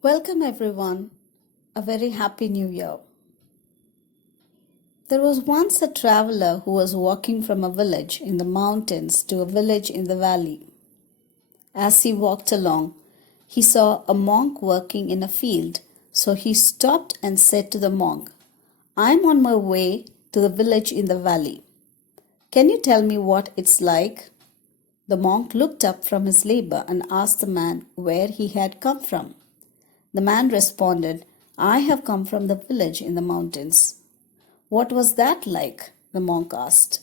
Welcome, everyone. A very happy new year. There was once a traveler who was walking from a village in the mountains to a village in the valley. As he walked along, he saw a monk working in a field, so he stopped and said to the monk, "I'm on my way to the village in the valley. Can you tell me what it's like?" The monk looked up from his labor and asked the man where he had come from. The man responded, "I have come from the village in the mountains." "What was that like?" the monk asked.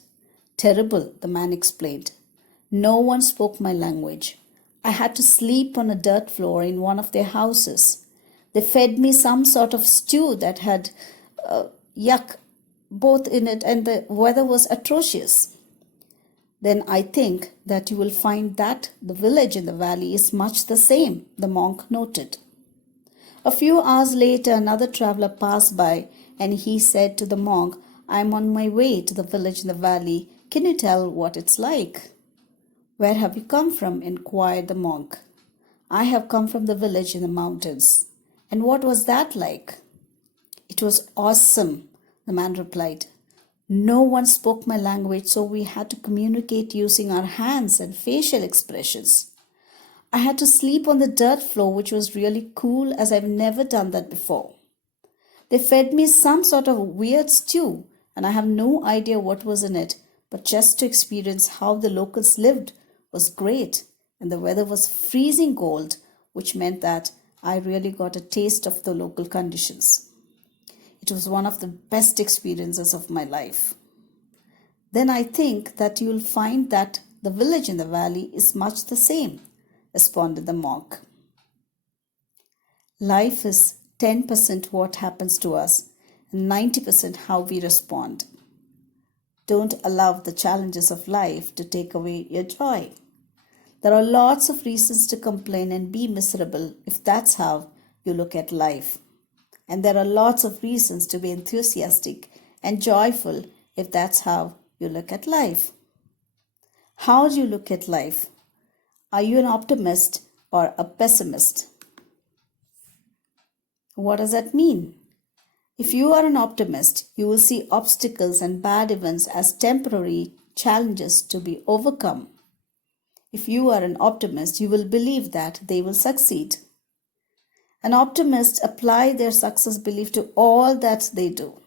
"Terrible," the man explained. "No one spoke my language. I had to sleep on a dirt floor in one of their houses. They fed me some sort of stew that had yuck both in it, and the weather was atrocious." "Then I think that you will find that the village in the valley is much the same," the monk noted. A few hours later, another traveler passed by and he said to the monk, "I am on my way to the village in the valley. Can you tell what it's like?" "Where have you come from?" inquired the monk. "I have come from the village in the mountains." "And what was that like?" "It was awesome," the man replied. "No one spoke my language, so we had to communicate using our hands and facial expressions. I had to sleep on the dirt floor, which was really cool as I've never done that before. They fed me some sort of weird stew, and I have no idea what was in it, but just to experience how the locals lived was great, and the weather was freezing cold, which meant that I really got a taste of the local conditions. It was one of the best experiences of my life." "Then I think that you'll find that the village in the valley is much the same," responded the monk. Life is 10% what happens to us and 90% how we respond. Don't allow the challenges of life to take away your joy. There are lots of reasons to complain and be miserable if that's how you look at life. And there are lots of reasons to be enthusiastic and joyful if that's how you look at life. How do you look at life? Are you an optimist or a pessimist? What does that mean? If you are an optimist, you will see obstacles and bad events as temporary challenges to be overcome. If you are an optimist, you will believe that they will succeed. An optimist apply their success belief to all that they do.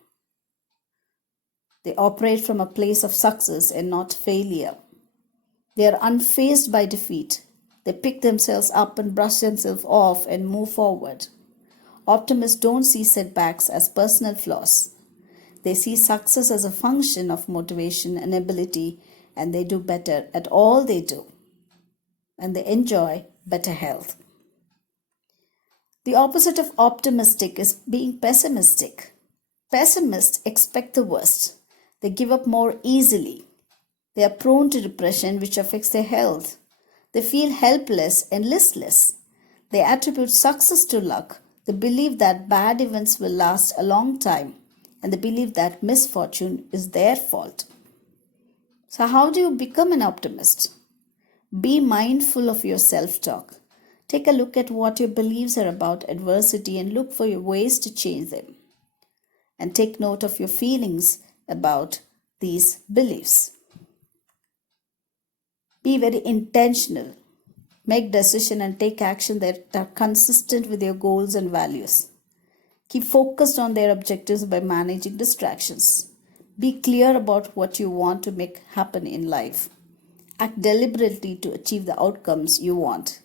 They operate from a place of success and not failure. They are unfazed by defeat. They pick themselves up and brush themselves off and move forward. Optimists don't see setbacks as personal flaws. They see success as a function of motivation and ability, and they do better at all they do. And they enjoy better health. The opposite of optimistic is being pessimistic. Pessimists expect the worst. They give up more easily. They are prone to depression, which affects their health. They feel helpless and listless. They attribute success to luck. They believe that bad events will last a long time, and they believe that misfortune is their fault. So, how do you become an optimist? Be mindful of your self talk. Take a look at what your beliefs are about adversity and look for your ways to change them. And take note of your feelings about these beliefs. Be very intentional. Make decisions and take action that are consistent with your goals and values. Keep focused on their objectives by managing distractions. Be clear about what you want to make happen in life. Act deliberately to achieve the outcomes you want.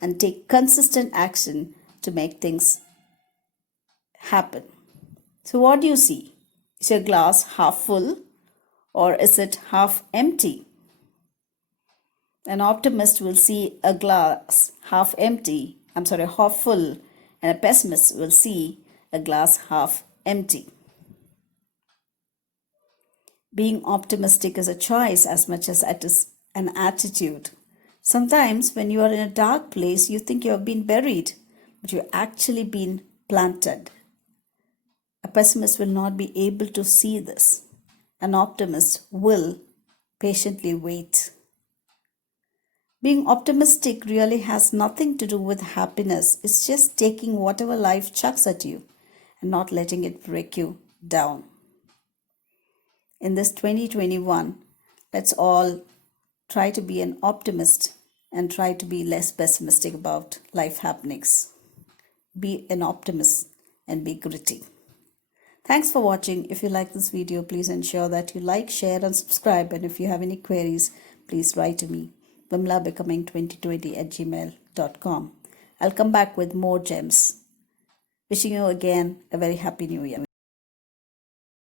And take consistent action to make things happen. So, what do you see? Is your glass half full or is it half empty? An optimist will see a glass half full, and a pessimist will see a glass half empty. Being optimistic is a choice as much as it is an attitude. Sometimes when you are in a dark place, you think you have been buried, but you've actually been planted. A pessimist will not be able to see this. An optimist will patiently wait. Being optimistic really has nothing to do with happiness. It's just taking whatever life chucks at you and not letting it break you down. In this 2021, let's all try to be an optimist and try to be less pessimistic about life happenings. Be an optimist and be gritty. Thanks for watching. If you like this video, please ensure that you like, share and subscribe. And if you have any queries, please write to me, vimala2020@gmail.com. I'll come back with more gems. Wishing you again a very happy new year.